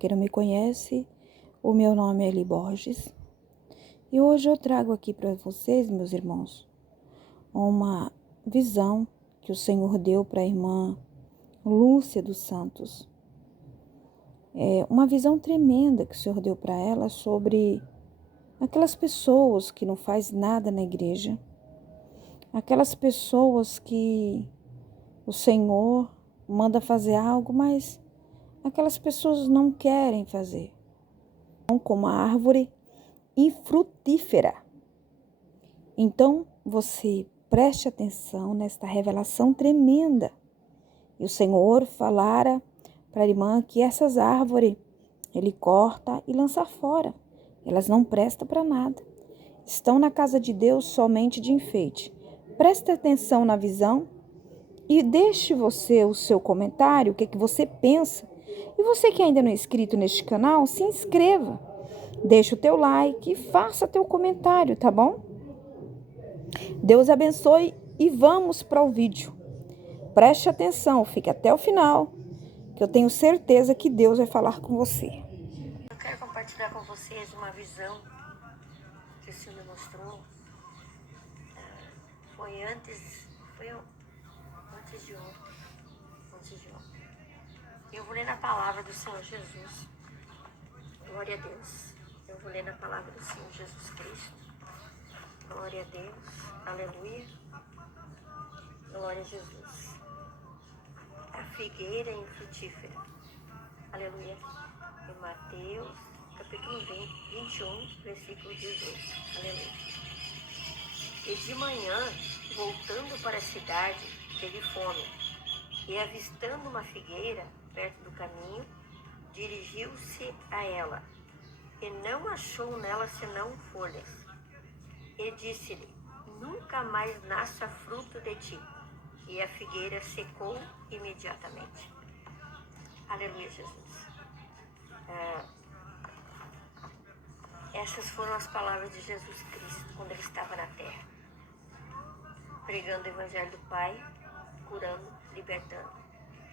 quem não me conhece, o meu nome é Eli Borges e hoje eu trago aqui para vocês, meus irmãos, uma visão que o Senhor deu para a irmã Lúcia dos Santos. É uma visão tremenda que o Senhor deu para ela sobre aquelas pessoas que não faz nada na igreja, aquelas pessoas que o Senhor manda fazer algo, mas aquelas pessoas não querem fazer. Como a árvore infrutífera. Então, você preste atenção nesta revelação tremenda. E o Senhor falara para a irmã que essas árvores, ele corta e lança fora. Elas não prestam para nada. Estão na casa de Deus somente de enfeite. Preste atenção na visão e deixe você o seu comentário, o que você pensa. E você que ainda não é inscrito neste canal, se inscreva. Deixa o teu like e faça teu comentário, tá bom? Deus abençoe e vamos para o vídeo. Preste atenção, fique até o final, que eu tenho certeza que Deus vai falar com você. Eu quero compartilhar com vocês uma visão que o Senhor me mostrou. Foi antes de ontem. Eu vou ler na palavra do Senhor Jesus. Glória a Deus. Eu vou ler na palavra do Senhor Jesus Cristo. Glória a Deus. Aleluia. Glória a Jesus. A figueira infrutífera. Aleluia. Em Mateus, capítulo 21, versículo 18. Aleluia. E de manhã, voltando para a cidade, teve fome. E avistando uma figueira perto do caminho, dirigiu-se a ela. E não achou nela senão folhas. E disse-lhe: nunca mais nasça fruto de ti. E a figueira secou imediatamente. Aleluia, Jesus. Essas foram as palavras de Jesus Cristo quando ele estava na terra, pregando o evangelho do Pai, curando, libertando,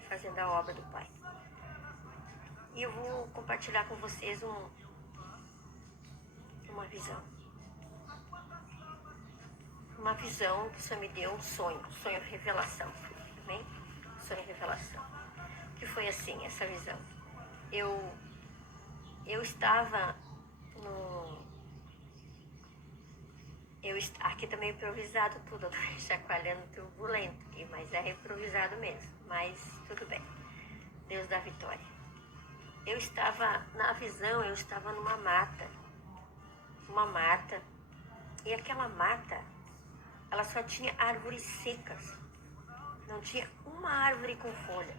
fazendo a obra do Pai. E eu vou compartilhar com vocês uma visão. Uma visão que o Senhor me deu, um sonho revelação. Amém? Sonho revelação. Que foi assim, essa visão. Eu estava aqui também improvisado tudo, eu tô chacoalhando turbulento aqui, mas é improvisado mesmo, mas tudo bem. Deus dá vitória. Eu estava, na visão, eu estava numa mata, e aquela mata, ela só tinha árvores secas, não tinha uma árvore com folha.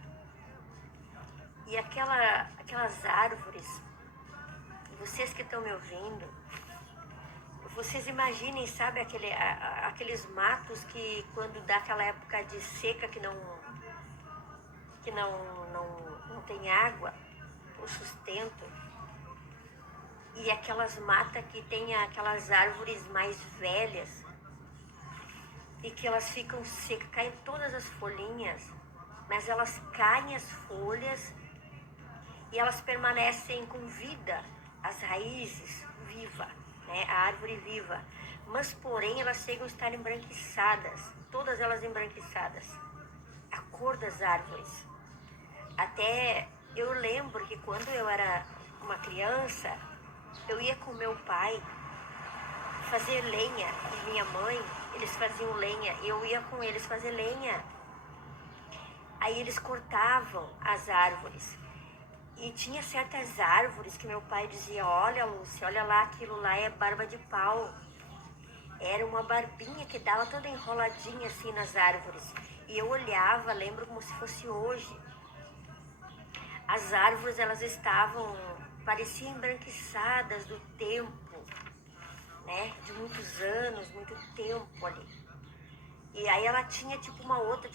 E aquelas árvores, vocês que estão me ouvindo, vocês imaginem, sabe, aqueles matos que quando dá aquela época de seca que não tem água, o sustento, e aquelas matas que tem aquelas árvores mais velhas e que elas ficam secas, caem todas as folhinhas, mas elas caem as folhas e elas permanecem com vida, as raízes viva, né? A árvore viva, mas porém elas chegam a estar embranquiçadas, todas elas embranquiçadas, a cor das árvores. Até eu lembro que quando eu era uma criança, eu ia com meu pai fazer lenha, e minha mãe, eles faziam lenha, e eu ia com eles fazer lenha. Aí eles cortavam as árvores. E tinha certas árvores que meu pai dizia: olha, Lúcia, olha lá, aquilo lá é barba de pau. Era uma barbinha que dava toda enroladinha assim nas árvores. E eu olhava, lembro como se fosse hoje. As árvores, elas pareciam embranquiçadas do tempo, né? De muitos anos, muito tempo ali. E aí ela tinha tipo uma outra,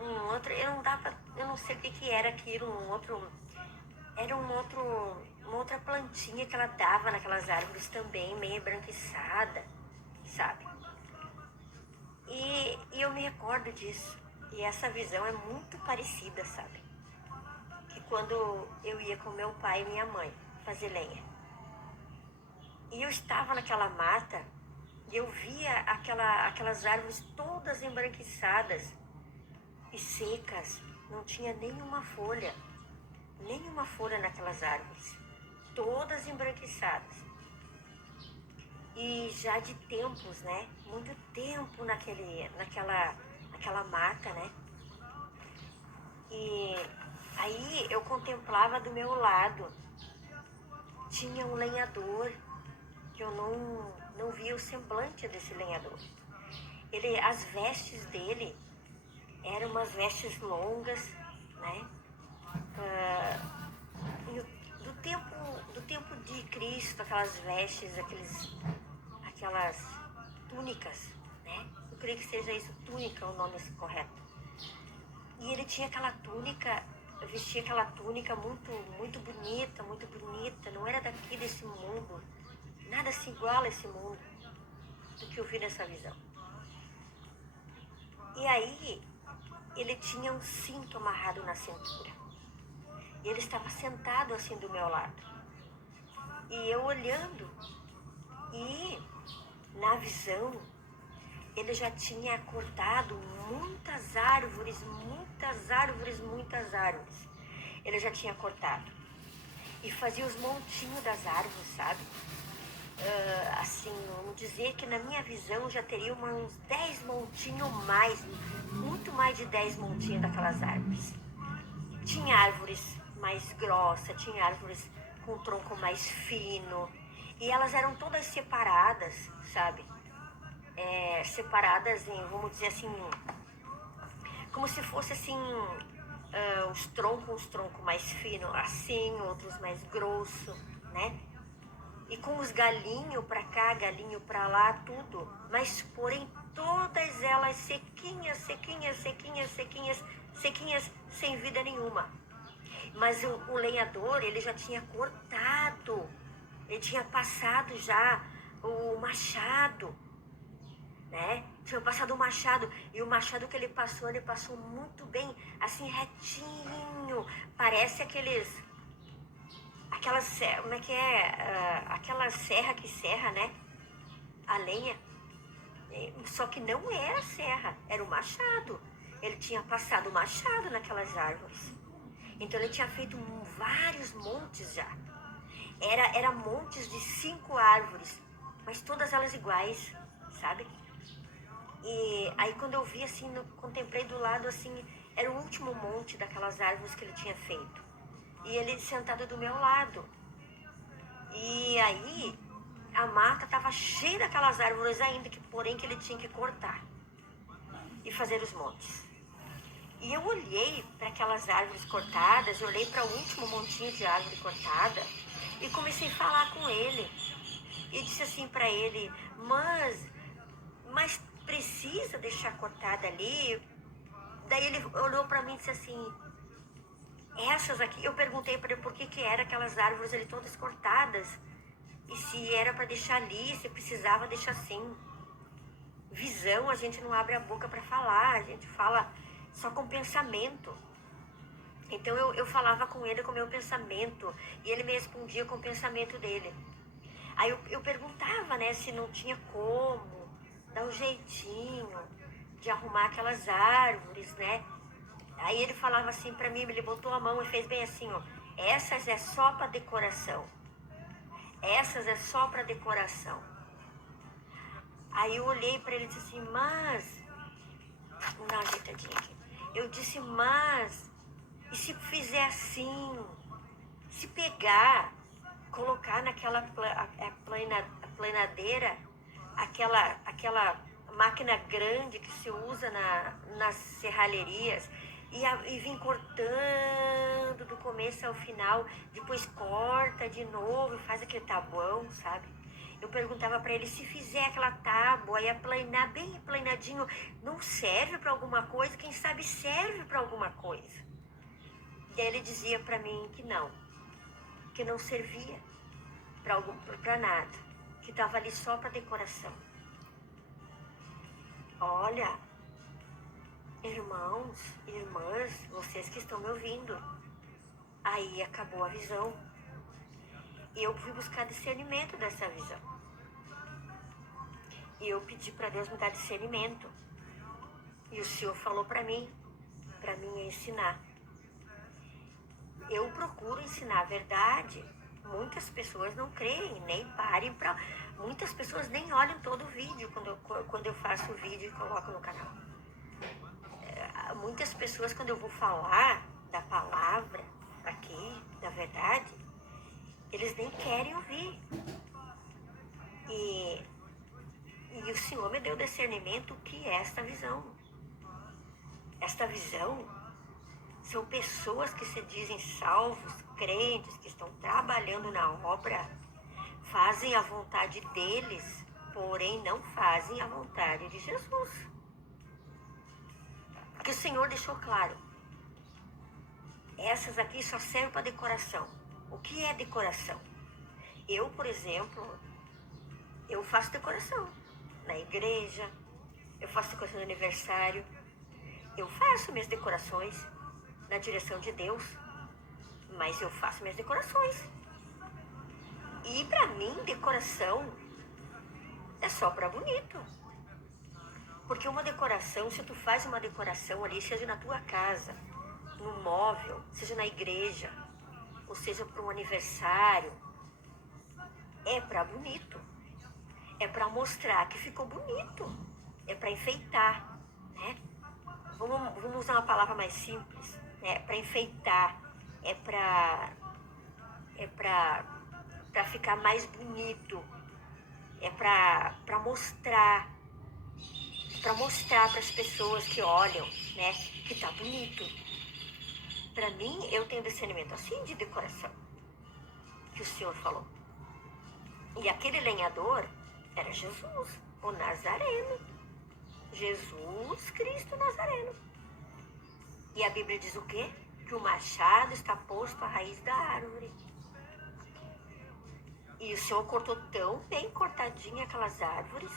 um outro, eu não sei o que era aquilo, era uma outra plantinha que ela dava naquelas árvores também, meio embranquiçada, sabe? E eu me recordo disso. E essa visão é muito parecida, sabe? Que quando eu ia com meu pai e minha mãe fazer lenha. E eu estava naquela mata e eu via aquelas árvores todas embranquiçadas e secas. Não tinha nenhuma folha naquelas árvores. Todas embranquiçadas. E já de tempos, né? Muito tempo naquela mata, né? E aí eu contemplava do meu lado. Tinha um lenhador, que eu não via o semblante desse lenhador. As vestes dele eram umas vestes longas, né? Do tempo de Cristo, aquelas vestes, aquelas túnicas, né? Eu creio que seja isso, túnica o nome correto. E ele tinha vestia aquela túnica muito, muito bonita, não era daqui desse mundo, nada se iguala a esse mundo do que eu vi nessa visão. E aí, ele tinha um cinto amarrado na cintura. E ele estava sentado assim do meu lado. E eu olhando, e na visão, ele já tinha cortado muitas árvores. Ele já tinha cortado. E fazia os montinhos das árvores, sabe? Assim, vamos dizer que na minha visão já teria uns 10 montinhos mais, muito mais de 10 montinhos daquelas árvores. Tinha árvores mais grossas, tinha árvores com tronco mais fino, e elas eram todas separadas, sabe? Separadas em, vamos dizer assim, como se fosse assim, uns troncos mais finos assim, outros mais grossos, né? E com os galinhos pra cá, galinho pra lá, tudo. Mas, porém, todas elas sequinhas, sem vida nenhuma. Mas o lenhador, ele já tinha cortado. Ele tinha passado já o machado, né? Tinha passado o machado. E o machado que ele passou muito bem, assim, retinho. Parece como é que é? Aquela serra que serra, né? A lenha. Só que não era a serra, era o machado. Ele tinha passado o machado naquelas árvores. Então ele tinha feito vários montes já. Era montes de 5 árvores, mas todas elas iguais, sabe? E aí quando eu vi assim, contemplei do lado assim, era o último monte daquelas árvores que ele tinha feito. E ele sentado do meu lado. E aí a mata estava cheia daquelas árvores ainda, porém que ele tinha que cortar e fazer os montes. E eu olhei para aquelas árvores cortadas, eu olhei para o último montinho de árvore cortada e comecei a falar com ele. E disse assim para ele, mas precisa deixar cortada ali? Daí ele olhou para mim e disse assim, essas aqui, eu perguntei para ele por que eram aquelas árvores ali todas cortadas. E se era para deixar ali, se precisava deixar assim. Visão, a gente não abre a boca para falar, a gente fala só com pensamento. Então eu falava com ele com o meu pensamento e ele me respondia com o pensamento dele. Aí eu perguntava, né, se não tinha como dar um jeitinho de arrumar aquelas árvores, né? Aí ele falava assim para mim, ele botou a mão e fez bem assim, ó, essas é só para decoração. Essas é só para decoração. Aí eu olhei para ele e disse assim, mas... Vou dar uma ajeitadinha aqui. Eu disse, mas... E se fizer assim? Se pegar, colocar naquela planadeira, aquela máquina grande que se usa nas serralherias, e vir cortando do começo ao final, depois corta de novo e faz aquele tabuão, sabe? Eu perguntava para ele, se fizer aquela tábua e aplanar bem aplanadinho, não serve para alguma coisa? Quem sabe serve para alguma coisa. E aí ele dizia para mim que não servia para nada, que estava ali só para decoração. Olha, irmãos, irmãs, vocês que estão me ouvindo, Aí acabou a visão. E eu fui buscar discernimento dessa visão. E eu pedi para Deus me dar discernimento. E o Senhor falou para mim ensinar. Eu procuro ensinar a verdade. Muitas pessoas não creem, nem parem para... Muitas pessoas nem olham todo o vídeo quando eu faço o vídeo e coloco no canal. Muitas pessoas, quando eu vou falar da palavra aqui, da verdade, eles nem querem ouvir. E o Senhor me deu discernimento o que é esta visão. Esta visão são pessoas que se dizem salvos, crentes, que estão trabalhando na obra, fazem a vontade deles, porém não fazem a vontade de Jesus. Que o Senhor deixou claro. Essas aqui só servem para decoração. O que é decoração? Eu, por exemplo, eu faço decoração na igreja, eu faço decoração no aniversário, eu faço minhas decorações na direção de Deus, mas eu faço minhas decorações. E para mim, decoração é só para bonito. Porque uma decoração, se tu faz uma decoração ali, seja na tua casa, no móvel, seja na igreja, ou seja para um aniversário, é para bonito. É para mostrar que ficou bonito. É para enfeitar, né? Vamos usar uma palavra mais simples. É para enfeitar. É para ficar mais bonito. É para mostrar. Para mostrar para as pessoas que olham, né? Que tá bonito. Para mim, eu tenho discernimento assim de decoração. Que o Senhor falou. E aquele lenhador era Jesus, o Nazareno. Jesus Cristo Nazareno. E a Bíblia diz o quê? Que o machado está posto à raiz da árvore. E o Senhor cortou tão bem cortadinha aquelas árvores,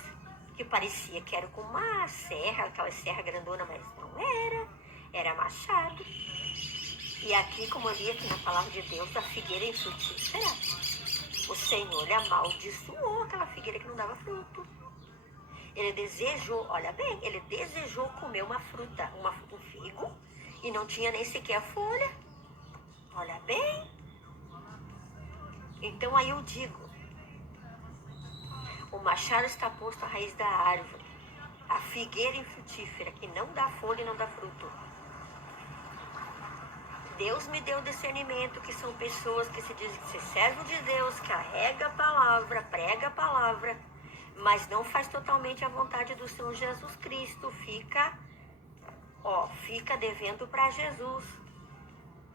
que parecia que era com uma serra, aquela serra grandona, mas não era. Era machado. E aqui, como eu li aqui na palavra de Deus, a figueira infrutífera, o Senhor lhe amaldiçoou aquela figueira que não dava fruto. Ele desejou, olha bem, ele desejou comer uma fruta, um figo, e não tinha nem sequer folha. Olha bem. Então aí eu digo, o machado está posto à raiz da árvore, a figueira infrutífera, que não dá folha e não dá fruto. Deus me deu discernimento, que são pessoas que se dizem que ser servo de Deus, carrega a palavra, prega a palavra, mas não faz totalmente a vontade do Senhor Jesus Cristo, fica devendo para Jesus.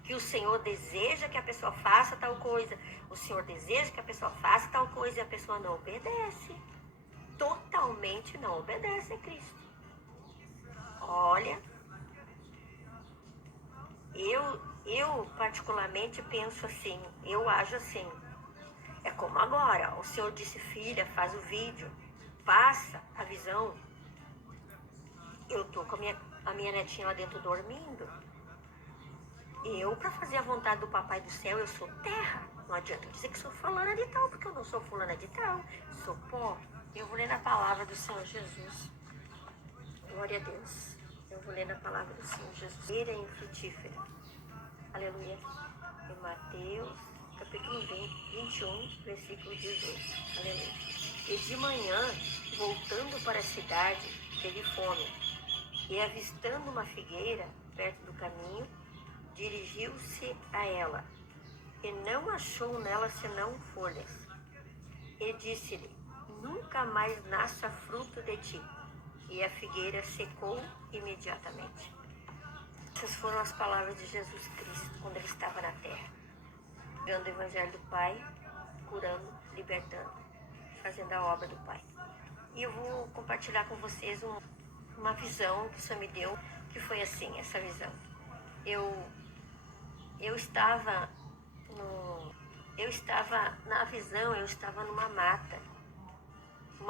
Que o Senhor deseja que a pessoa faça tal coisa, o Senhor deseja que a pessoa faça tal coisa e a pessoa não obedece. Totalmente não obedece a Cristo. Olha, eu particularmente penso assim, eu ajo assim. É como agora, o Senhor disse, filha, faz o vídeo, passa a visão. Eu tô com a minha netinha lá dentro dormindo. Eu, para fazer a vontade do Papai do Céu, eu sou terra. Não adianta dizer que sou fulana de tal, porque eu não sou fulana de tal. Sou pó. Eu vou ler na palavra do Senhor Jesus. Glória a Deus. Eu vou ler na palavra do Senhor Jesus. Figueira infrutífera. Aleluia. Em Mateus, capítulo 21, versículo 18. Aleluia. E de manhã, voltando para a cidade, teve fome. E avistando uma figueira perto do caminho, dirigiu-se a ela, e não achou nela senão folhas. E disse-lhe, nunca mais nasça fruto de ti. E a figueira secou imediatamente. Essas foram as palavras de Jesus Cristo, quando ele estava na terra, dando o evangelho do Pai, curando, libertando, fazendo a obra do Pai. E eu vou compartilhar com vocês uma visão que o Senhor me deu, que foi assim, essa visão. Eu estava na visão, eu estava numa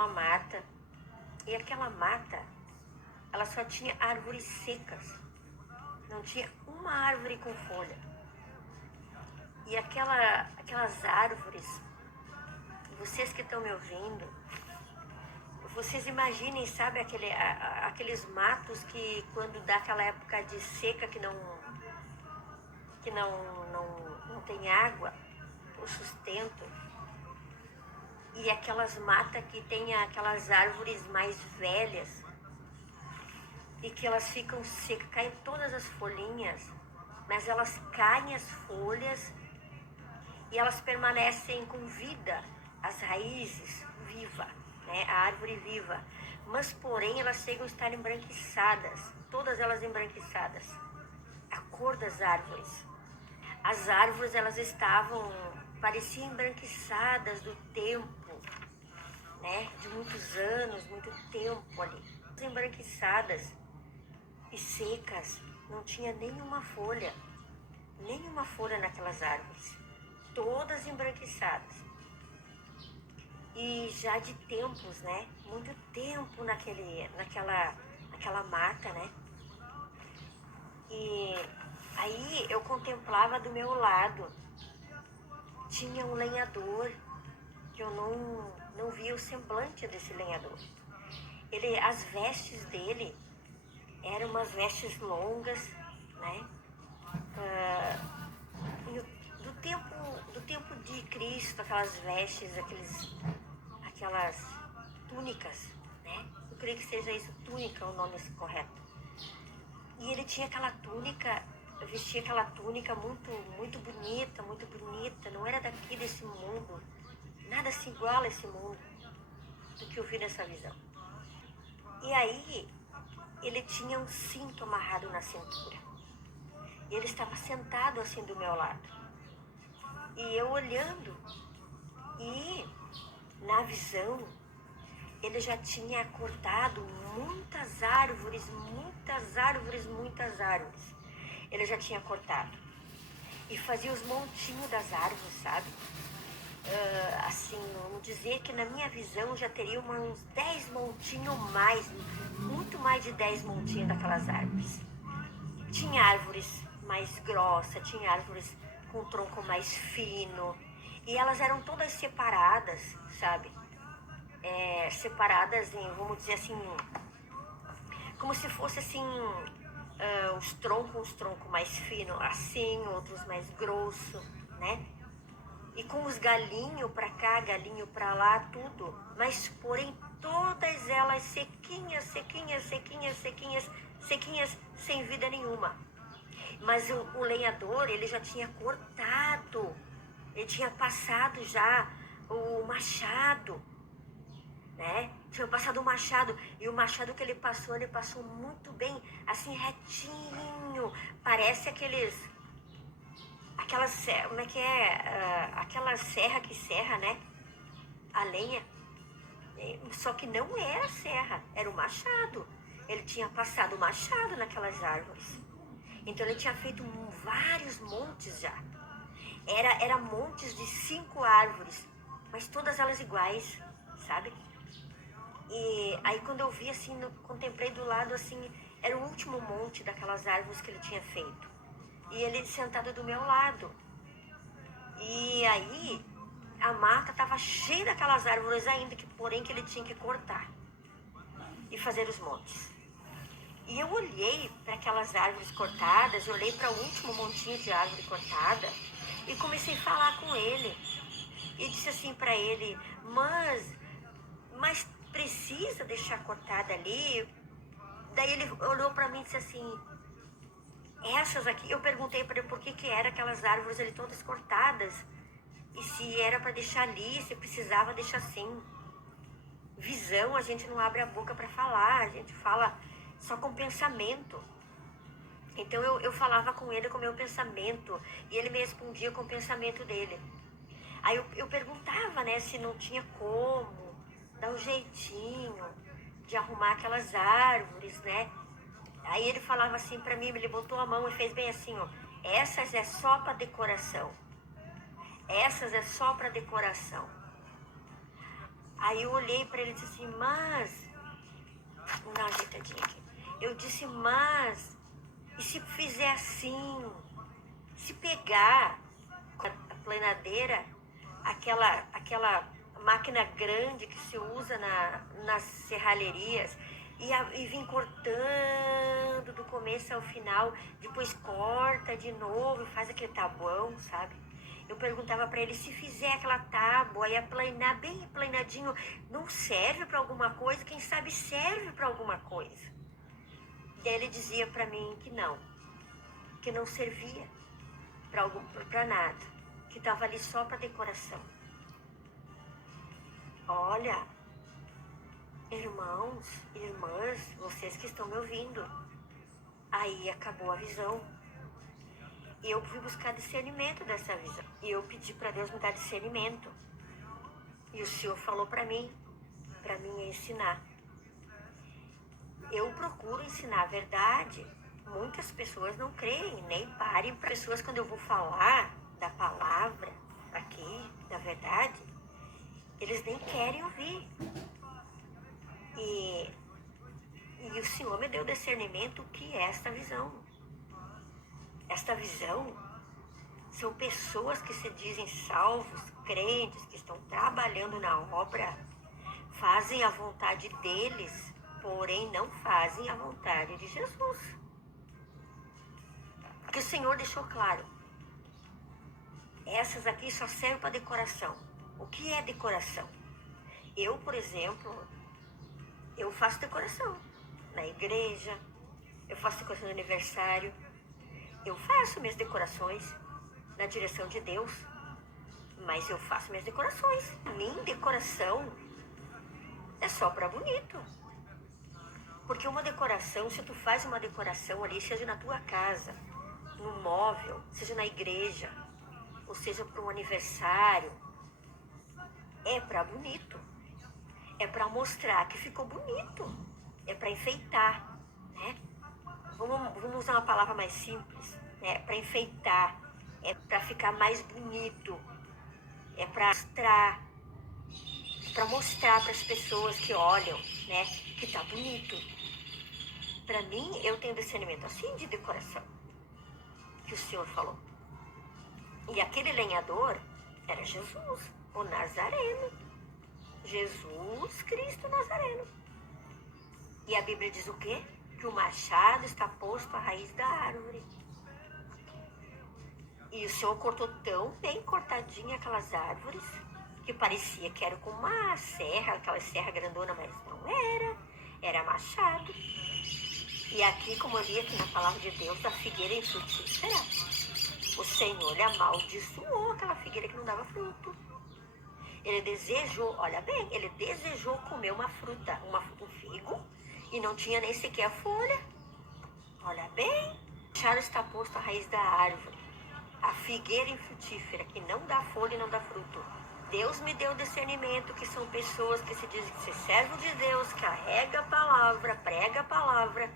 mata, e aquela mata, ela só tinha árvores secas, não tinha uma árvore com folha. E aquelas árvores, vocês que estão me ouvindo, vocês imaginem, sabe, aqueles matos que quando dá aquela época de seca que não tem água, o sustento, e aquelas matas que tem aquelas árvores mais velhas e que elas ficam secas, caem todas as folhinhas, mas elas caem as folhas e elas permanecem com vida, as raízes viva, né? A árvore viva, mas porém elas chegam a estar embranquiçadas, todas elas embranquiçadas, a cor das árvores. As árvores elas pareciam embranquiçadas do tempo, né? De muitos anos, muito tempo ali, embranquiçadas e secas, não tinha nenhuma folha naquelas árvores, todas embranquiçadas. E já de tempos, né? Muito tempo naquela mata, né? E aí eu contemplava do meu lado, tinha um lenhador, que eu não via o semblante desse lenhador. As vestes dele eram umas vestes longas, né? Do tempo de Cristo, aquelas vestes, aquelas túnicas, né? Eu creio que seja isso, túnica, o nome correto. E ele tinha vestia aquela túnica muito, muito bonita, não era daqui desse mundo, nada se iguala a esse mundo do que eu vi nessa visão. E aí, ele tinha um cinto amarrado na cintura. E ele estava sentado assim do meu lado. E eu olhando, e na visão, ele já tinha cortado muitas árvores. Ele já tinha cortado. E fazia os montinhos das árvores, sabe? Assim, vamos dizer que na minha visão já teria uns 10 montinhos mais, muito mais de 10 montinhos daquelas árvores. Tinha árvores mais grossas, tinha árvores com tronco mais fino, e elas eram todas separadas, sabe? Separadas em, vamos dizer assim, como se fosse assim, uns troncos mais finos assim, outros mais grossos, né? E com os galinhos pra cá, galinho pra lá, tudo. Mas, porém, todas elas sequinhas, sem vida nenhuma. Mas o lenhador, ele já tinha cortado, ele tinha passado já o machado, né? Tinha passado o machado, e o machado que ele passou muito bem, assim, retinho. Parece como é que é? Aquela serra que serra, né? A lenha. Só que não era a serra, era o machado. Ele tinha passado o machado naquelas árvores. Então ele tinha feito vários montes já. Era montes de 5 árvores, mas todas elas iguais, sabe? E aí quando eu vi assim, contemplei do lado assim, era o último monte daquelas árvores que ele tinha feito. E ele sentado do meu lado. E aí a mata estava cheia daquelas árvores ainda, porém que ele tinha que cortar e fazer os montes. E eu olhei para aquelas árvores cortadas, eu olhei para o último montinho de árvore cortada e comecei a falar com ele. E disse assim para ele, mas precisa deixar cortada ali? Daí ele olhou para mim e disse assim, essas aqui, eu perguntei para ele por que eram aquelas árvores ali todas cortadas. E se era para deixar ali, se precisava deixar assim. Visão, a gente não abre a boca para falar, a gente fala só com pensamento. Então eu falava com ele com o meu pensamento e ele me respondia com o pensamento dele. Aí eu perguntava, né, se não tinha como dar um jeitinho de arrumar aquelas árvores, né? Aí ele falava assim para mim, ele botou a mão e fez bem assim, ó, essas é só para decoração. Essas é só para decoração. Aí eu olhei para ele e disse assim, mas... Vou dar uma ajeitadinha aqui. Eu disse, mas... E se fizer assim? Se pegar planadeira, aquela máquina grande que se usa nas serralherias, e vim cortando do começo ao final, depois corta de novo e faz aquele tabuão, sabe? Eu perguntava para ele, se fizer aquela tábua e aplanar bem aplanadinho, não serve para alguma coisa? Quem sabe serve para alguma coisa. E aí ele dizia para mim que não servia para nada, que estava ali só para decoração. Olha, irmãos, irmãs, vocês que estão me ouvindo, aí acabou a visão. E eu fui buscar discernimento dessa visão. E eu pedi para Deus me dar discernimento. E o Senhor falou para mim ensinar. Eu procuro ensinar a verdade. Muitas pessoas não creem, nem parem para pessoas quando eu vou falar da palavra aqui, da verdade, eles nem querem ouvir. E o Senhor me deu discernimento que é esta visão. Esta visão são pessoas que se dizem salvos, crentes, que estão trabalhando na obra, fazem a vontade deles, porém não fazem a vontade de Jesus. Porque o Senhor deixou claro, essas aqui só servem para decoração. O que é decoração? Eu, por exemplo, eu faço decoração na igreja, eu faço decoração no aniversário, eu faço minhas decorações na direção de Deus, mas eu faço minhas decorações. Minha decoração é só para bonito. Porque uma decoração, se tu faz uma decoração ali, seja na tua casa, no móvel, seja na igreja, ou seja para um aniversário, é para bonito. É para mostrar que ficou bonito. É para enfeitar, né? Vamos usar uma palavra mais simples, né? Para enfeitar, é para ficar mais bonito, é para mostrar para as pessoas que olham, né? Que tá bonito. Para mim, eu tenho discernimento assim de decoração, que o Senhor falou. E aquele lenhador era Jesus, o Nazareno. Jesus Cristo Nazareno. E a Bíblia diz o quê? Que o machado está posto à raiz da árvore. E o Senhor cortou tão bem cortadinha aquelas árvores, que parecia que era com uma serra, aquela serra grandona, mas não era. Era machado. E aqui, como eu li aqui na palavra de Deus, da figueira infrutífera, o Senhor lhe amaldiçoou aquela figueira que não dava fruto. Ele desejou, olha bem, ele desejou comer uma fruta, um figo, e não tinha nem sequer folha. Olha bem, o machado está posto à raiz da árvore, a figueira infrutífera, que não dá folha e não dá fruto. Deus me deu discernimento, que são pessoas que se dizem que se servem de Deus, carrega a palavra, prega a palavra,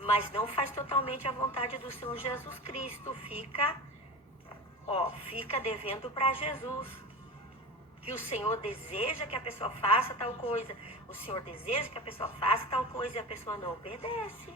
mas não faz totalmente a vontade do Senhor Jesus Cristo, fica devendo para Jesus. Que o Senhor deseja que a pessoa faça tal coisa, o Senhor deseja que a pessoa faça tal coisa e a pessoa não obedece.